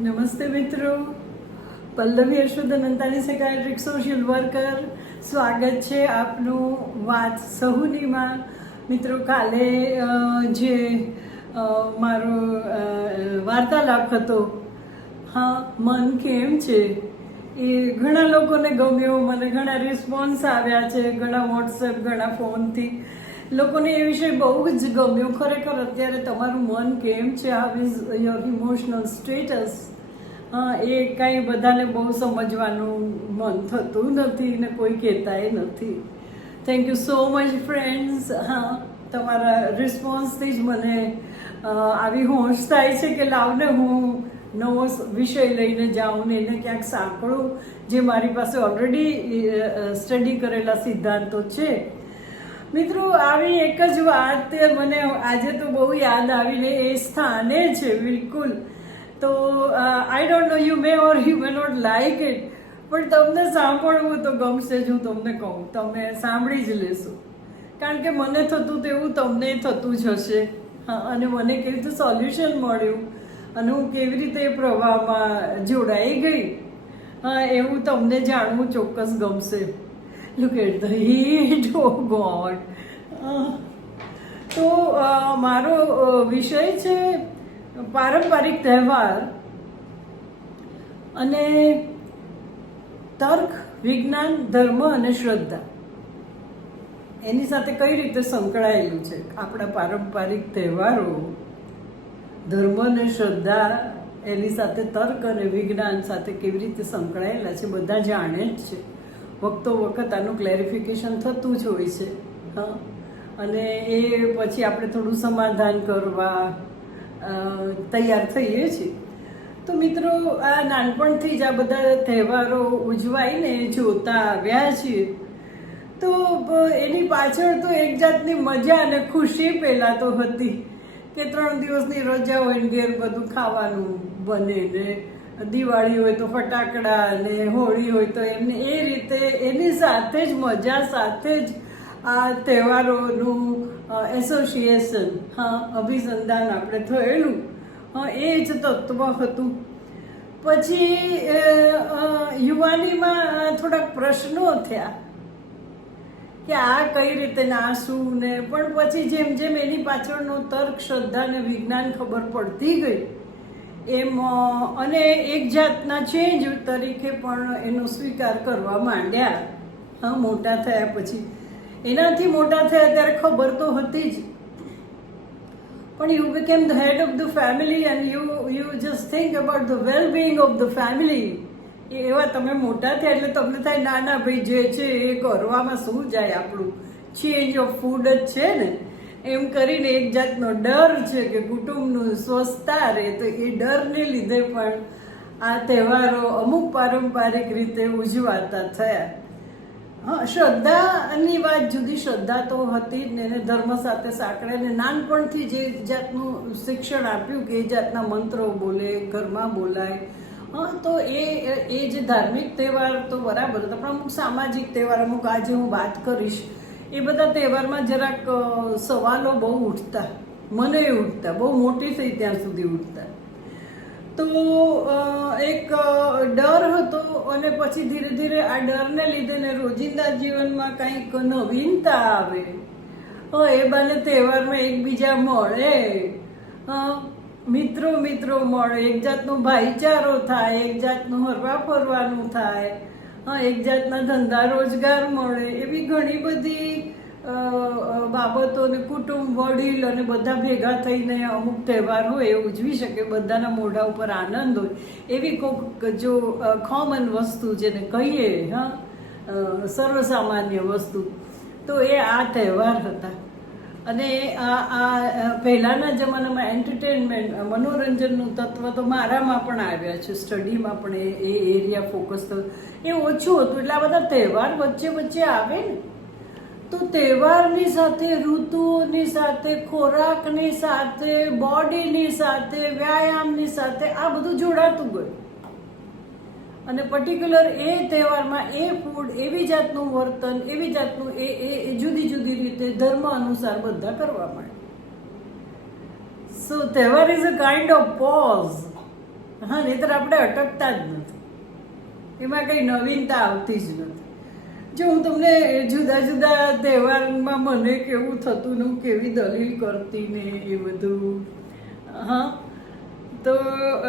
નમસ્તે મિત્રો. પલ્લવી અશ્વદ અનંતાની સેક્રેટરી સોશિયલ વર્કર સ્વાગત છે આપનું વાત સહુનીમાં. મિત્રો, કાલે જે મારો વાર્તાલાપ હતો, હા, મન કેમ છે? એ ઘણા લોકોને ગમ્યો, મને ઘણા રિસ્પોન્સ આવ્યા છે, ઘણા વોટ્સએપ ઘણા ફોનથી લોકોને એ વિષય બહુ જ ગમ્યો. ખરેખર અત્યારે તમારું મન કેમ છે? How is your emotional status એ કાંઈ બધાને બહુ સમજવાનું મન થતું નથી ને કોઈ કહેતાય નથી. Thank you so much friends હા, તમારા રિસ્પોન્સથી જ મને આવી હોશ થાય છે કે લાવને હું નવો વિષય લઈને જાઉં ને એને ક્યાંક સાંકળું, જે મારી પાસે ઓલરેડી સ્ટડી કરેલા સિદ્ધાંતો છે. મિત્રો, આવી એક જ વાત મને આજે તો બહુ યાદ આવીને એ સ્થાને છે, બિલકુલ. તો I don't know you may or you may not like it પણ તમને સાંભળવું તો ગમશે જ, હું તમને કહું. તમે સાંભળી જ લેશો. કારણ કે મને થતું તેવું તમને થતું જ હશે. અને મને કેવી રીતે સોલ્યુશન મળ્યું, અને હું કેવી રીતે પ્રવાહમાં જોડાઈ ગઈ એવું તમને જાણવું ચોક્કસ ગમશે. Look at the heat oh God તો મારો વિષય છે પારંપરિક તહેવાર અને તર્ક, વિજ્ઞાન, ધર્મ અને શ્રદ્ધા. એની સાથે કઈ રીતે સંકળાયેલું છે? આપણા પારંપરિક તહેવારો, ધર્મ અને શ્રદ્ધા, એની સાથે તર્ક અને વિજ્ઞાન સાથે કેવી રીતે સંકળાયેલા છે, બધા જાણે જ છે. વખતો વખત આનું ક્લેરિફિકેશન થતું જ હોય છે, હા. અને એ પછી આપણે થોડું સમાધાન કરવા તૈયાર થઈએ છીએ. તો મિત્રો, આ નાનપણથી જ આ બધા તહેવારો ઉજવાઈને જોતા આવ્યા છીએ. તો એની પાછળ તો એક જાતની મજા અને ખુશી પહેલાં તો હતી કે ત્રણ દિવસની રજા હોય ને ઘેર બધું ખાવાનું બને ને દિવાળી હોય તો ફટાકડા ને હોળી હોય તો એમને એ રીતે એની સાથે જ મજા, સાથે જ આ તહેવારોનું એસોસિએશન હા, અભિસંધાન આપણે થયેલું. હા, એ જ તત્વ હતું. પછી યુવાનીમાં થોડાક પ્રશ્નો થયા કે આ કઈ રીતે ના શું ને, પણ પછી જેમ જેમ એની પાછળનો તર્ક, શ્રદ્ધા ને વિજ્ઞાન ખબર પડતી ગઈ એમ અને એક જાતના ચેન્જ તરીકે પણ એનો સ્વીકાર કરવા માંડ્યા. હા, મોટા થયા પછી. એનાથી મોટા થયા ત્યારે ખબર તો હતી જ. પણ you became the head of the family and you you just think about the well of the family એવા તમે મોટા થયા એટલે તમને થાય, ના ના, ભાઈ, જે છે એ કરવામાં શું જાય આપણું? ચેન્જ ઓફ ફૂડ જ છે ને. એમ કરીને એક જાતનો ડર છે કે કુટુંબનું સ્વસ્થતા રહે તો એ ડરને લીધે પણ આ તહેવારો અમુક પારંપરિક રીતે ઉજવાતા થયા. હા, શ્રદ્ધાની વાત જુદી, શ્રદ્ધા તો હતી જ ને એને ધર્મ સાથે સાંકળે ને નાનપણથી જે જાતનું શિક્ષણ આપ્યું કે એ જાતના મંત્રો બોલે, ઘરમાં બોલાય. હા, તો એ એ જે ધાર્મિક તહેવાર તો બરાબર હતા, પણ અમુક સામાજિક તહેવાર, અમુક આજે હું વાત કરીશ એ બધા તહેવારમાં જરાક સવાલો બહુ ઉઠતા. મને ઉઠતા. બહુ મોટી થઈ ત્યાં સુધી ઉઠતા. તો એક ડર હતો અને પછી ધીરે ધીરે આ ડરને લીધે ને રોજિંદા જીવનમાં કંઈક નવીનતા આવે. એ બાને તહેવારમાં એકબીજા મળે. મિત્રો મિત્રો મળે. એક જાતનો ભાઈચારો થાય, એક જાતનું હરવા ફરવાનું થાય. એક જાતના ધંધા રોજગાર મળે. એવી ઘણી બધી અ, અ, બાબતો ને કુટુંબ વડીલ અને બધા ભેગા થઈને અમુક તહેવાર હોય એ ઉજવી શકે. બધાના મોઢા ઉપર આનંદ હોય. એવી કોઈક જો કોમન વસ્તુ જેને કહીએ હા સર્વસામાન્ય વસ્તુ. તો એ આ તહેવાર હતા. અને આ પહેલાંના જમાનામાં એન્ટરટેનમેન્ટ મનોરંજનનું તત્વ તો મારામાં પણ આવ્યા છે. સ્ટડીમાં પણ એ એરિયા ફોકસ થયો. એ ઓછું હતું. એટલે આ બધા તહેવાર વચ્ચે વચ્ચે આવે ને. તો તહેવારની સાથે ઋતુની સાથે, ખોરાકની સાથે, બોડીની સાથે, વ્યાયામની સાથે આ બધું જોડાતું ગયું. અને પર્ટિક્યુલર એ તહેવારમાં એ ફૂડ એવી જાતનું વર્તન, એવી જાતનું એ એ જુદી જુદી ધર્મ અનુસાર બધા કરવા માંડે. સો તહેવાર is a kind of pause હા, નહીતર આપણે અટકતા જ નથી. એમાં કંઈ નવીનતા આવતી જ નથી. જો હું તમને જુદા જુદા તહેવારમાં મને કેવું થતું ને કેવી દલીલ કરતી ને એ બધું, હા. તો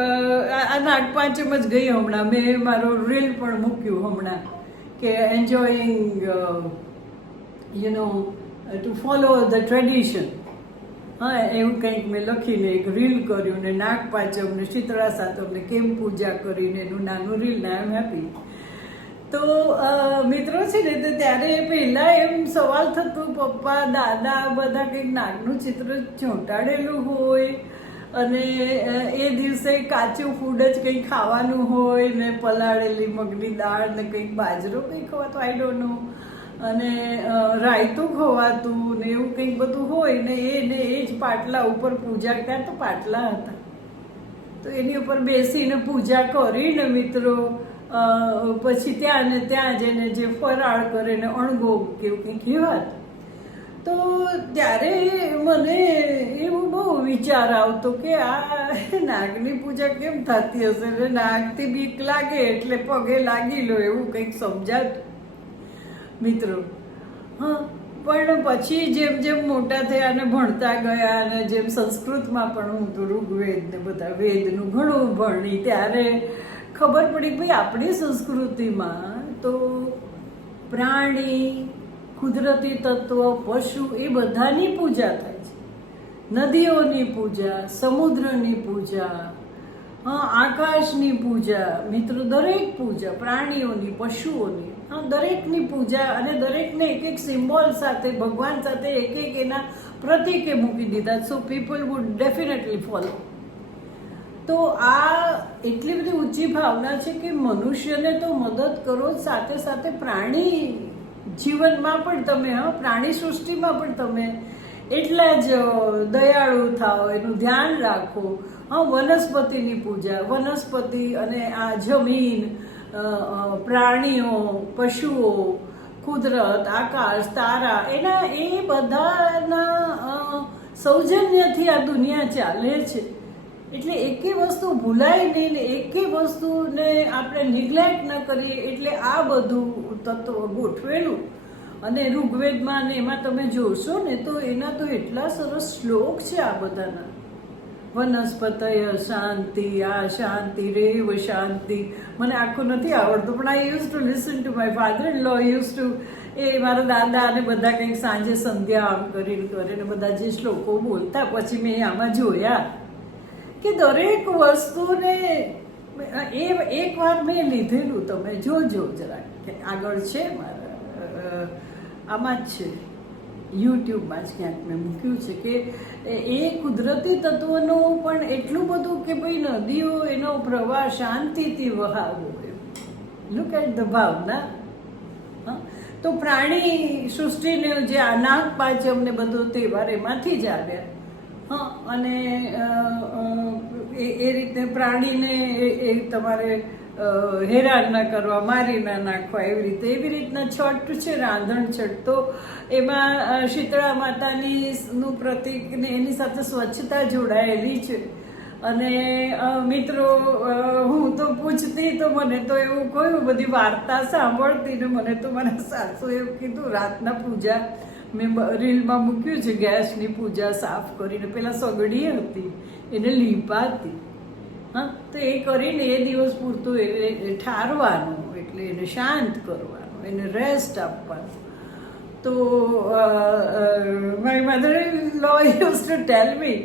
આ આ નાગપાંચમ જ ગઈ હમણાં. મેં મારો રીલ પણ મૂક્યું હમણાં કે enjoying you know to follow the tradition હા, એવું કંઈક મેં લખીને એક રીલ કર્યું ને નાગપાંચમ ને શીતળા સાતમને કેમ પૂજા કરીને એનું નાનું રીલ ના એમ આપી તો મિત્રો છે ને, તો ત્યારે પહેલાં એમ સવાલ થતો, પપ્પા, દાદા, બધા કંઈક નાગનું ચિત્ર ચોંટાડેલું હોય અને એ દિવસે કાચું ફૂડ જ કંઈક ખાવાનું હોય ને પલાળેલી મગની દાળ ને કંઈક બાજરો કંઈક ખવાતો આઈ ડોન્ટ નો અને રાયતું ખવાતું ને એવું કંઈક બધું હોય ને એને એ જ પાટલા ઉપર પૂજા ક્યાં તો પાટલા હતા. તો એની ઉપર બેસીને પૂજા કરીને મિત્રો પછી ત્યાં ને ત્યાં જઈને જે ફરાળ કરે ને અણગો કેવું કંઈક કહેવાત. તો ત્યારે મને એવું બહુ વિચાર આવતો કે આ નાગની પૂજા કેમ થતી હશે? એટલે નાગથી બીક લાગે એટલે પગે લાગી લો એવું કંઈક સમજાતું. મિત્રો. હા, પણ પછી જેમ જેમ મોટા થયા અને ભણતા ગયા અને જેમ સંસ્કૃતમાં પણ હું તો ઋગ્વેદ ને બધા વેદનું ઘણું ભણી ત્યારે ખબર પડી ભાઈ, આપણી સંસ્કૃતિમાં તો પ્રાણી, કુદરતી તત્વ, પશુ એ બધાની પૂજા થાય છે. નદીઓની પૂજા, સમુદ્રની પૂજા આકાશની પૂજા, મિત્રો, દરેક પૂજા પ્રાણીઓની, પશુઓની. દરેકની પૂજા અને દરેકને એક એક સિમ્બોલ સાથે, ભગવાન સાથે એક એક એના પ્રતિકે મૂકી દીધા. So people would definitely follow તો આ એટલી બધી ઊંચી ભાવના છે કે મનુષ્યને તો મદદ કરો, સાથે સાથે પ્રાણી જીવનમાં પણ તમે, હા, પ્રાણી સૃષ્ટિમાં પણ તમે એટલા જ દયાળુ થાઓ, એનું ધ્યાન રાખો. હા, વનસ્પતિની પૂજા, વનસ્પતિ અને આ જમીન પ્રાણીઓ, પશુઓ, કુદરત, આકાશ, તારા, એના એ બધાના સૌજન્યથી આ દુનિયા ચાલે છે. એટલે એકે વસ્તુ ભૂલાય નહીં ને એકે વસ્તુને આપણે નિગ્લેક્ટ ન કરીએ એટલે આ બધું તત્વ ગોઠવેલું. અને ઋગ્વેદમાં ને એમાં તમે જોશો ને તો એના તો એટલા સરસ શ્લોક છે આ બધાના. વનસ્પતય શાંતિ, આ શાંતિ, રેવ શાંતિ. મને આખું નથી આવડતું, પણ I use to listen to my father law use to એ મારા દાદા અને બધા કંઈક સાંજે સંધ્યા આમ કરીને કરીને બધા જે શ્લોકો બોલતા, પછી મેં આમાં જોયા કે દરેક વસ્તુને, એ, એક વાર મેં લીધેલું. તમે જોજો જરા આગળ છે મારા આમાં જ છે. યુટ્યુબમાં જ ક્યાંક મેં મૂક્યું છે કે એ કુદરતી તત્વોનું પણ એટલું બધું કે ભાઈ નદીઓ એનો પ્રવાહ શાંતિથી વહાવો લુક એટ ધ ભાવના. તો પ્રાણી સૃષ્ટિને જે આ નાગ પાંચમ ને બધો તહેવાર એમાંથી જ આવ્યા. હા? અને એ રીતે પ્રાણીને એ- તમારે હેરાન ના કરવા, મારી ના નાખવા એવી રીતે. એવી રીતના છઠ છે, રાંધણ છઠ. તો એમાં શીતળા માતાની નું પ્રતીક ને એની સાથે સ્વચ્છતા જોડાયેલી છે. અને મિત્રો હું તો પૂછતી તો મને તો એવું કહ્યું બધી વાર્તા સાંભળતી ને મને તો મારા સાસુ એવું કીધું, રાતના પૂજા. મેં રીલમાં મૂક્યું છે, ગેસની પૂજા સાફ કરીને. પેલા સગડી હતી, એને લીપાતી. હા, તો એ કરીને એ દિવસ પૂરતું એને ઠારવાનું, એટલે એને શાંત કરવાનું, એને રેસ્ટ આપવાનું. તો મારી mother law use to tell me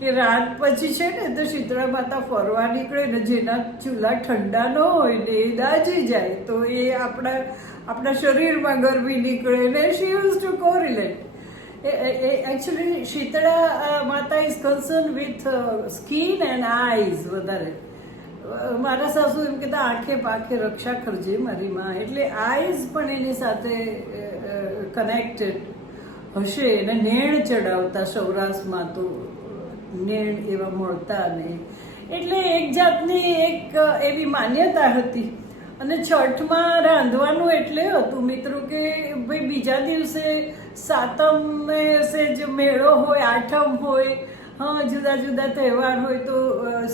કે રાત પછી છે ને, તો શીતળા માતા ફરવા નીકળે ને જેના ચૂલા ઠંડા ન હોય ને એ દાજી જાય, તો એ આપણા આપણા શરીરમાં ગરમી નીકળે ને she use to correlate actually Shitala Mata is concern with skin and eyes વધારે. મારા સાસુ એમ કહેતા, આંખે પાખે રક્ષા કરજે મારી માં. એટલે આઈઝ પણ એની સાથે કનેક્ટેડ હશે. એને નેણ ચડાવતા સૌરાષ્ટ્રમાં તો નેણ એવા મળતા ને એટલે એક જાતની એક એવી માન્યતા હતી. અને છઠમાં રાંધવાનું એટલે હતું મિત્રો કે ભાઈ બીજા દિવસે સાતમ સે જે મેળો હોય, આઠમ હોય, હા, જુદા જુદા તહેવાર હોય તો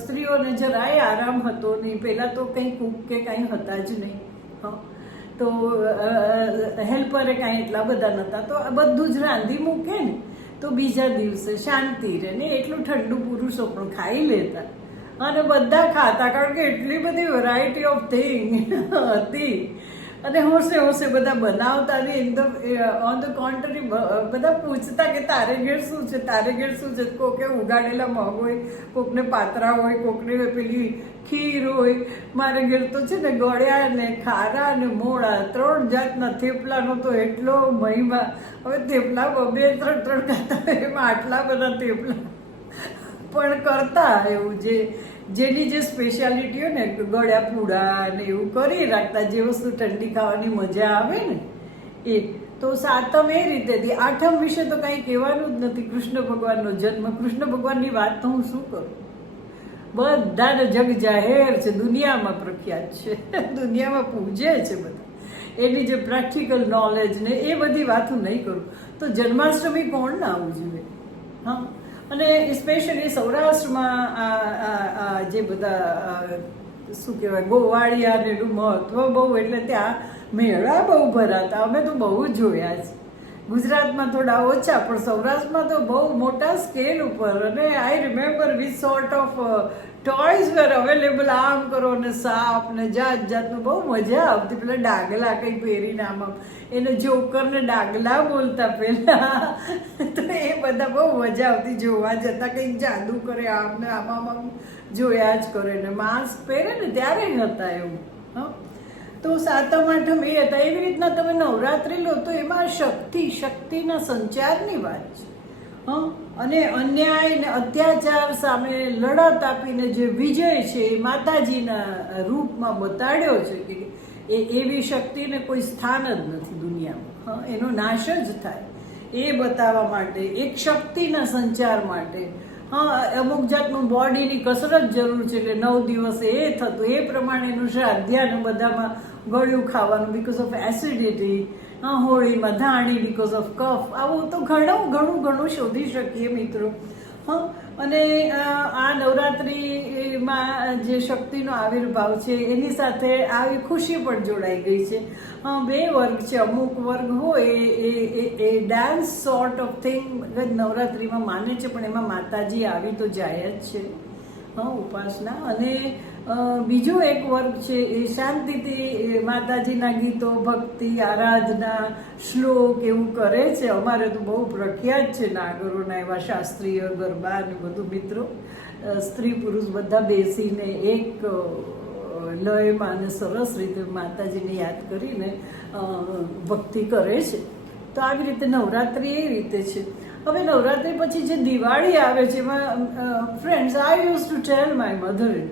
સ્ત્રીઓને જરાય આરામ હતો નહીં. પહેલાં તો કંઈ કૂક કે કાંઈ હતા જ નહીં, હા. તો હેલ્પરે કાંઈ એટલા બધા નહોતા. તો આ બધું જ રાંધી મૂકે ને, તો બીજા દિવસે શાંતિ રહે ને એટલું ઠંડુ પુરુષો પણ ખાઈ લેતા. અને બધા ખાતા, કારણ કે એટલી બધી વેરાયટી ઓફ થિંગ હતી. અને હોશે હોશે બધા બનાવતા ને એકદમ ઓન ધ કોન્ટ્રી બધા પૂછતા કે તારે ઘેર શું છે, તારે ઘેર શું છે? કોકે ઉગાડેલા મગ હોય, કોકને પાતરા હોય, કોકને પેલી ખીર હોય. મારે ઘેર તો છે ને ગળ્યા ને ખારા ને મોળા ત્રણ જાતના થેપલાનો તો એટલો મહિમા. હવે થેપલા બે ત્રણ ત્રણ ખાતા એમાં આટલા બધા થેપલા. પણ કરતા એવું જે, જેની જે સ્પેશિયાલિટી હોય ને, ગળ્યા પૂડા ને એવું કરી રાખતા, જે વસ્તુ ઠંડી ખાવાની મજા આવે ને, એ. તો સાતમ એ રીતે હતી આઠમ વિશે તો કાંઈ કહેવાનું જ નથી. કૃષ્ણ ભગવાનનો જન્મ. કૃષ્ણ ભગવાનની વાત તો હું શું કરું? બધાને જગ જાહેર છે. દુનિયામાં પ્રખ્યાત છે. દુનિયામાં પૂજે છે બધા. એની જે પ્રેક્ટિકલ નોલેજ ને એ બધી વાત હું નહીં કરું. તો જન્માષ્ટમી કોણ ના ઉજવે હા. અને સ્પેશિયલી સૌરાષ્ટ્રમાં આ જે બધા શું કહેવાય, ગોવાળિયા ને એનું મહત્વ બહુ, એટલે ત્યાં મેળા બહુ ભરાતા. અમે તો બહુ જોયા છે. ગુજરાતમાં થોડા ઓછા, પણ સૌરાષ્ટ્રમાં તો બહુ મોટા સ્કેલ ઉપર. અને I remember with sort of toys were available આમ કરો ને સાપ ને જાત જાતનું બહુ મજા આવતી. પેલા ડાગલા કંઈ પહેરીને આમ એને જોકરને ડાગલા બોલતા પહેલાં. તો એ બધા બહુ મજા આવતી, જોવા જતા કંઈક જાદુ કરે, આમ ને આમ આમ જોયા જ કરે ને. માસ્ક પહેરે ને ત્યારે હતા એવું. તો સાતમ, આઠમ એ હતા. એવી રીતના તમે નવરાત્રિ લો તો એમાં શક્તિ, શક્તિના સંચારની વાત છે. હં? અને અન્યાય ને અત્યાચાર સામે લડત આપીને જે વિજય છે એ માતાજીના રૂપમાં બતાડ્યો છે કે એ એવી શક્તિને કોઈ સ્થાન જ નથી દુનિયામાં. હં? એનો નાશ જ થાય. એ બતાવવા માટે, એક શક્તિના સંચાર માટે. હા? અમુક જાતનું બોડીની કસરત જરૂર છે એટલે નવ દિવસે એ થતું. એ પ્રમાણેનું શ્રાધ્યાન બધામાં ગળ્યું ખાવાનું બિકોઝ ઓફ એસિડિટી હોળીમાં ધાણી બિકોઝ ઓફ કફ આવું તો ઘણું ઘણું ઘણું શોધી શકીએ મિત્રો. હા, અને આ નવરાત્રિમાં જે શક્તિનો આવિર્ભાવ છે, એની સાથે આવી ખુશી પણ જોડાઈ ગઈ છે. બે વર્ગ છે, અમુક વર્ગ હોય, એ એ ડાન્સ સોર્ટ ઓફ થિંગ નવરાત્રિમાં માને છે, પણ એમાં માતાજી આવી તો જાય જ છે. હા, ઉપાસના અને બીજો એક વર્ગ છે એ શાંતિથી માતાજીના ગીતો, ભક્તિ, આરાધના, શ્લોક એવું કરે છે. અમારે તો બહુ પ્રખ્યાત છે નાગરોના એવા શાસ્ત્રીય, ગરબા અને બધું મિત્રો. સ્ત્રી પુરુષ બધા બેસીને એક લયમાં અને સરસ રીતે માતાજીને યાદ કરીને ભક્તિ કરે છે. તો આવી રીતે નવરાત્રિ એ રીતે છે. હવે નવરાત્રિ પછી જે દિવાળી આવે છે, એમાં friends I use to tell my mother in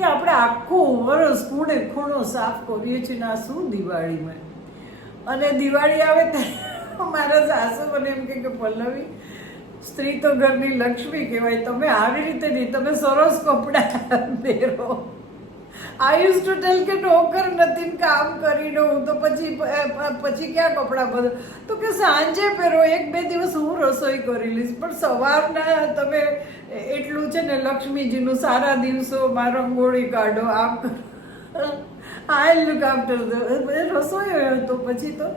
કે આપણે આખું વરસ ખૂણે ખૂણો સાફ કરીએ છીએ આ શું દિવાળીમાં? અને દિવાળી આવે ત્યારે મારા સાસુ મને એમ કે, પલ્લવી, સ્ત્રી તો ઘરની લક્ષ્મી કહેવાય. તમે આવી રીતે નહીં, તમે સરસ કપડાં પહેરો. આઈ યુઝ ટુ ટેલ કે નોકર નથી કામ કરી લઉં, તો પછી પછી ક્યાં કપડાં બધું તો કે સાંજે પહેરો, એક બે દિવસ હું રસોઈ કરી લઈશ. પણ સવારના તમે એટલું છે ને લક્ષ્મીજીનું સારા દિવસોમાં રંગોળી કાઢો, આમ આઈ લુક આફ્ટર રસોઈ તો પછી તો.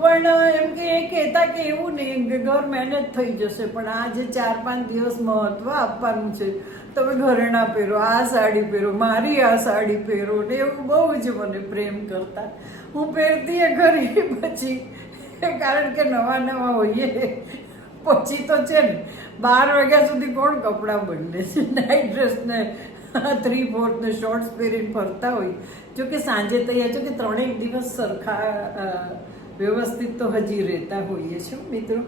પણ એમ કે, એ કહેતા કે એવું નહીં ઘર મેનેજ થઈ જશે, પણ આ જે ચાર પાંચ દિવસ મહત્વ આપવાનું છે તમે ઘરેણા પહેરો, આ સાડી પહેરો, મારી આ સાડી પહેરો ને એવું બહુ જ મને પ્રેમ કરતા. હું પહેરતી એ ઘરે, પછી કારણ કે નવા નવા હોઈએ, પછી તો છે ને, બાર વાગ્યા સુધી કોણ કપડાં બદલે? છે નાઇટ ડ્રેસને થ્રી ફોર્થ શોર્ટ્સ પહેરીને ફરતા હોય. જો કે સાંજે તૈયાર છો કે ત્રણેક દિવસ સરખા વ્યવસ્થિત તો હજી રહેતા હોઈએ છીએ મિત્રો.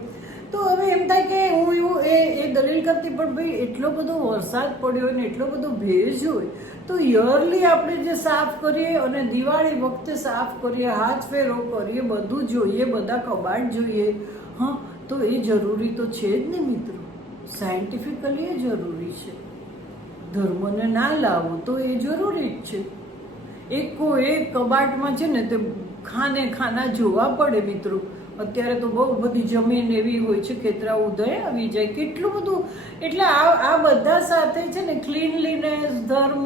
તો હવે એમ થાય કે હું એવું એ એ દલીલ કરતી, પણ ભાઈ એટલો બધો વરસાદ પડ્યો હોય ને, એટલો બધો ભેજ હોય, તો યરલી આપણે જે સાફ કરીએ અને દિવાળી વખતે સાફ કરીએ, હાથ ફેરો કરીએ, બધું જોઈએ, બધા કબાટ જોઈએ, હા, તો એ જરૂરી તો છે જ ને મિત્રો. સાયન્ટિફિકલી એ જરૂરી છે. ધર્મને ના લાવો તો એ જરૂરી જ છે. એકો એક કબાટમાં છે ને તે ખાને ખાના જોવા પડે મિત્રો. અત્યારે તો બહુ બધી જમીન એવી હોય છે ખેતરા ઉદય આવી જાય. કેટલું બધું, એટલે આ આ બધા સાથે છે ને ક્લીનલીનેસ ધર્મ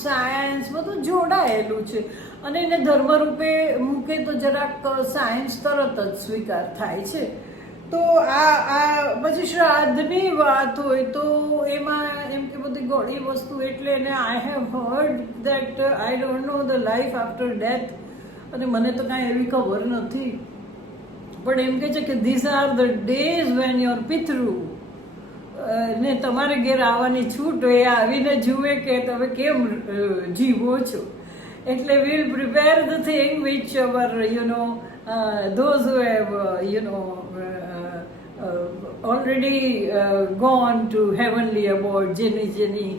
સાયન્સ બધું જોડાયેલું છે. અને એને ધર્મરૂપે મૂકે તો જરાક સાયન્સ તરત જ સ્વીકાર થાય છે. તો આ આ પછી શ્રાદ્ધની વાત હોય તો એમાં એમ કે બધી ગોળી વસ્તુ એટલે એને I have heard that I don't know the life after death અને મને તો કાંઈ એવી ખબર નથી. પણ એમ કે છે કે this are the days when your પિતૃ ને તમારે ઘેર આવવાની છૂટ એ આવીને જુએ કે તમે કેમ જીવો છો. એટલે we'll prepare the thing which our you know those who have you know already gone to heavenly abode જેની જેની,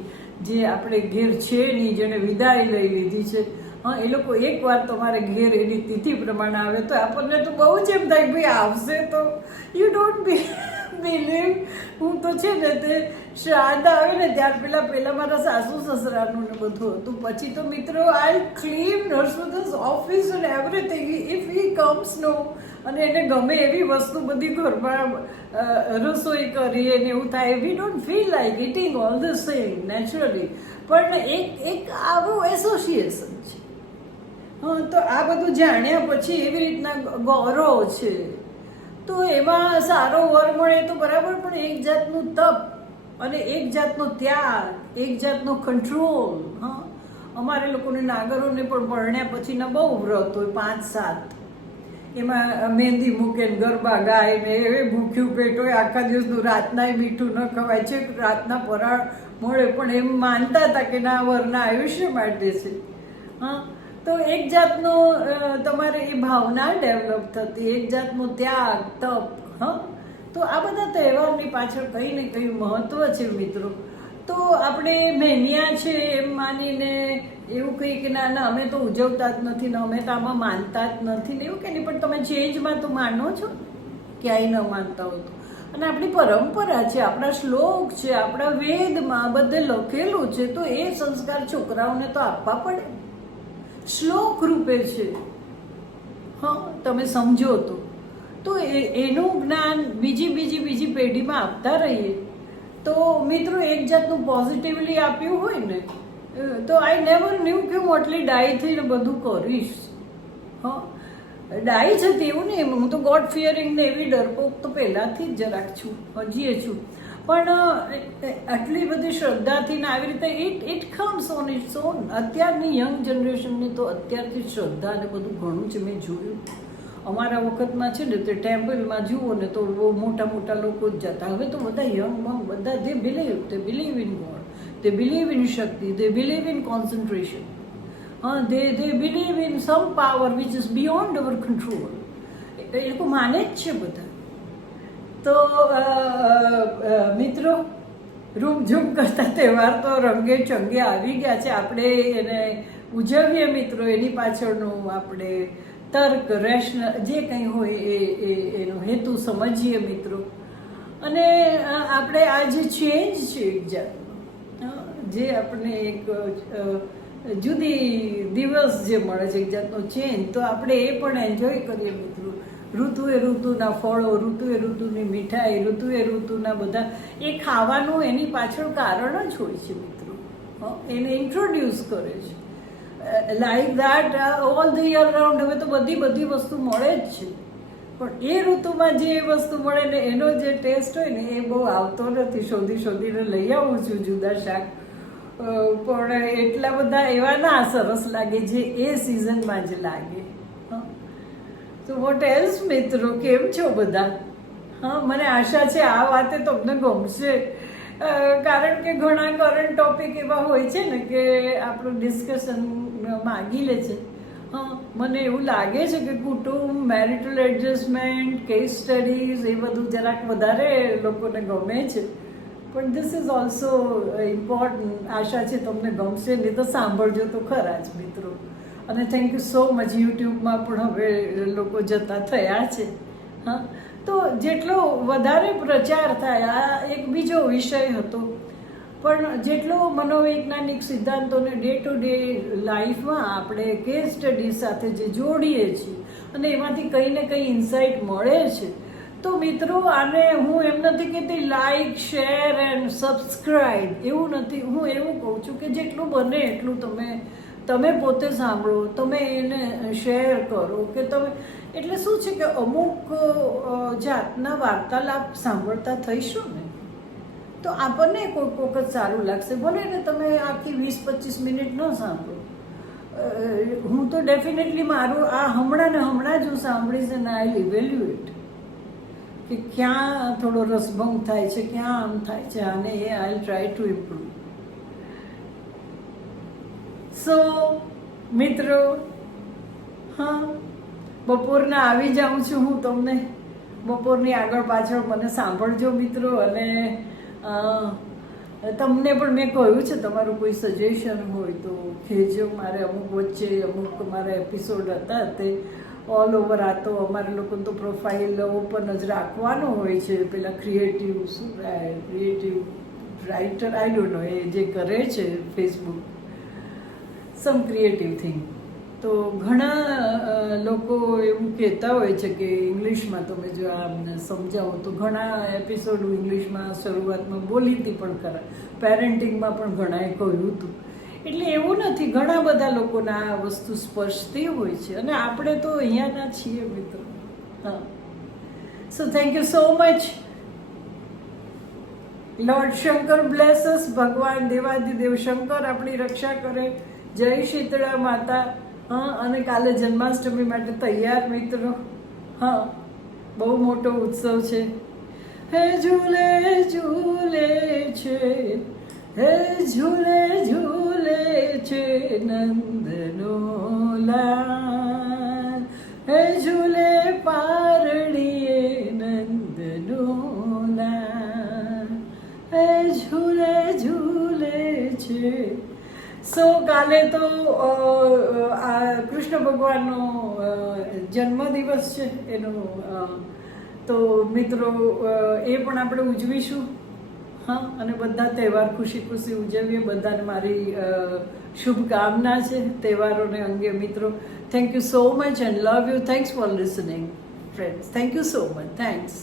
જે આપણે ઘેર છે એની જેને વિદાય લઈ લીધી છે હા, એ લોકો એકવાર તમારે ઘેર એની તિથિ પ્રમાણે આવે તો આપણને તો બહુ જ એમ થાય ભાઈ આવશે તો. યુ ડોન્ટ બી બિલીવ હું તો છે ને તે શ્રાદ્ધ આવે ને ત્યાર પહેલાં પહેલાં મારા સાસુ સસરાનું ને બધું હતું. પછી તો મિત્રો I clean નર્સુદસ office and everything if he comes no અને એને ગમે એવી વસ્તુ બધી ઘરમાં રસોઈ કરીએ ને એવું થાય. We don't feel like eating all the same naturally પણ એક એક આવું એસોસિએશન છે. તો આ બધું જાણ્યા પછી એવી રીતના ગૌરવ છે. તો એમાં સારો વર મળે તો બરાબર, પણ એક જાતનું તપ અને એક જાતનો ત્યાગ, એક જાતનો કંટ્રોલ હા. અમારે લોકોને નાગરોને પણ પરણ્યા પછીના બહુ વ્રત હોય, પાંચ સાત. એમાં મહેંદી મૂકે ગરબા ગાય ને એ ભૂખ્યું પેટ હોય, આખા દિવસનું રાતનાય મીઠું ન ખવાય. છે રાતના પરાળ મળે, પણ એમ માનતા હતા કે ના, વરના આયુષ્ય માટે છે. હા. તો એક જાતનો તમારે એ ભાવના ડેવલપ થતી, એક જાતનો ત્યાગ, તપ, હ? તો આ બધા તહેવારની પાછળ કંઈ ને કંઈ મહત્વ છે મિત્રો. તો આપણે મેનિયા છે એમ માનીને એવું કંઈ કે ના ના, અમે તો ઉજવતા જ નથી ને અમે તો આમાં માનતા જ નથી ને એવું કે નહીં, પણ તમે ચેન્જમાં તો માનો છો? ક્યાંય ન માનતા હો તો. અને આપણી પરંપરા છે, આપણા શ્લોક છે, આપણા વેદમાં બધે લખેલું છે, તો એ સંસ્કાર છોકરાઓને તો આપવા પડે. શ્લોક રૂપે છે. હા, તમે સમજો તો. તો એનું જ્ઞાન બીજી બીજી બીજી પેઢીમાં આપતા રહીએ. તો મિત્રો એક જાતનું પોઝિટિવલી આપ્યું હોય ને તો આઈ નેવર ન્યૂ કે હું આટલી ડાય થઈને બધું કરીશ. હા ડાય છે તેવું નહીં, હું તો ગોડ ફિયરિંગ ને એવી ડરપોક તો પહેલાંથી જ જરાક છું હજીએ છું. પણ આટલી બધી શ્રદ્ધાથી ને આવી રીતે it it comes on it's on અત્યારની યંગ જનરેશનની તો અત્યારથી શ્રદ્ધા ને બધું ઘણું જ મેં જોયું. અમારા વખતમાં છે ને, તે ટેમ્પલમાં જુઓ ને તો બહુ મોટા મોટા લોકો જ જતા. હવે તો બધા યંગ મંગ બધા જે બિલીવ તે બિલીવ ઇન ગોડ તે બિલીવ ઇન શક્તિ. તે બિલીવ ઇન કોન્સન્ટ્રેશન હા they they believe in some power which is beyond our control એ લોકો માને જ છે બધા. તો મિત્રો રૂમઝૂમ કરતા તહેવાર તો રંગે ચંગે આવી ગયા છે. આપણે એને ઉજવીએ મિત્રો, એની પાછળનું આપણે તર્ક, રેશનલ, જે કંઈ હોય એ એ, એનો હેતુ સમજીએ મિત્રો. અને આપણે આ જે ચેન્જ છે એક જે આપણને એક જુદી દિવસ જે મળે છે એક જાતનો ચેન્જ, તો આપણે એ પણ એન્જોય કરીએ મિત્રો. ઋતુએ ઋતુના ફળો, ઋતુએ ઋતુની મીઠાઈ, ઋતુએ ઋતુના બધા, એ ખાવાનું એની પાછળ કારણ જ હોય છે મિત્રો. એને ઇન્ટ્રોડ્યુસ કરે છે. Like that all the year round હવે તો બધી બધી વસ્તુ મળે જ છે. પણ એ ઋતુમાં જે વસ્તુ મળે ને એનો જે ટેસ્ટ હોય ને એ બહુ આવતો નથી. શોધી શોધીને લઈ આવું છું જુદા શાક. પણ એટલા બધા એવા ના સરસ લાગે જે એ સિઝનમાં જ લાગે. તો વોટ એલ્સ મિત્રો? કેમ છો બધા? હા, મને આશા છે આ વાતે તમને ગમશે. કારણ કે ઘણા કરંટ ટોપિક એવા હોય છે ને કે આપણું ડિસ્કશન માગી લે છે. હા, મને એવું લાગે છે કે કુટુંબ મેરિટલ એડજસ્ટમેન્ટ કેસ સ્ટડીઝ એ બધું જરાક વધારે લોકોને ગમે છે. પણ ધીસ ઇઝ ઓલ્સો ઇમ્પોર્ટન્ટ આશા છે તમને ગમશે, નહીં તો સાંભળજો તો ખરા જ, મિત્રો. અને થેન્ક યુ સો મચ યુટ્યુબમાં પણ હવે લોકો જતા થયા છે. હા, તો જેટલો વધારે પ્રચાર થાય, આ એક બીજો વિષય હતો. પણ જેટલો મનોવૈજ્ઞાનિક સિદ્ધાંતોને ડે ટુ ડે લાઈફમાં આપણે કેસ સ્ટડી સાથે જે જોડીએ છીએ, અને એમાંથી કંઈ ને કંઈ ઇન્સાઇટ મળે છે. તો મિત્રો, આને હું એમ નથી કહેતી લાઈક શેર એન્ડ સબસ્ક્રાઈબ એવું નથી, હું એવું કહું છું કે જેટલું બને એટલું તમે તમે પોતે સાંભળો, તમે એને શેર કરો કે તમે, એટલે શું છે કે અમુક જાતના વાર્તાલાપ સાંભળતા થઈશું ને, તો આપણને કોઈક વખત સારું લાગશે. ભલે ને તમે આખી વીસ પચીસ મિનિટ ન સાંભળો. હું તો ડેફિનેટલી મારું આ હમણાં ને હમણાં જ હું સાંભળીશ અને આઈ ઇવેલ્યુએટ કે ક્યાં થોડો રસભંગ થાય છે, ક્યાં આમ થાય છે અને એ I try to improve so મિત્રો, હા, બપોરના આવી જાઉં છું હું તમને. બપોરની આગળ પાછળ મને સાંભળજો મિત્રો, અને તમને પણ મેં કહ્યું છે, તમારું કોઈ સજેશન હોય તો કહેજો. મારે અમુક વચ્ચે અમુક મારા એપિસોડ હતા તે ઓલ ઓવર આ તો અમારે લોકોને તો પ્રોફાઇલ ઓપન જ રાખવાનો હોય છે. પેલા ક્રિએટિવ શું creative writer I don't know એ જે કરે છે ફેસબુક સમ ક્રિએટિવ થિંગ તો ઘણા લોકો એવું કહેતા હોય છે કે ઇંગ્લિશમાં તમે જો આમને સમજાવો તો ઘણા એપિસોડ હું ઇંગ્લિશમાં શરૂઆતમાં બોલી હતી પણ ખરા પેરેન્ટિંગમાં પણ ઘણાએ કહ્યું હતું. એટલે એવું નથી, ઘણા બધા લોકોને આ વસ્તુ સ્પર્શતી હોય છે. અને આપણે તો અહીંયાના છીએ મિત્રો. હા. So thank you so much lord Shankar blesses ભગવાન દેવાદિદેવ શંકર આપણી રક્ષા કરે. જય શીતળા માતા. હા, અને કાલે જન્માષ્ટમી માટે તૈયાર મિત્રો. હા, બહુ મોટો ઉત્સવ છે. હે ઝૂલે ઝૂલે છે. હે ઝૂલે ઝૂલે છે નંદનો લાલ હે ઝૂલે સો કાલે તો આ કૃષ્ણ ભગવાનનો જન્મદિવસ છે એનો તો મિત્રો એ પણ આપણે ઉજવીશું. હા, અને બધા તહેવાર ખુશી ખુશી ઉજવીએ. બધાને મારી શુભકામના છે તહેવારોને અંગે, મિત્રો. Thank you so much and love you thanks for listening friends thank you so much thanks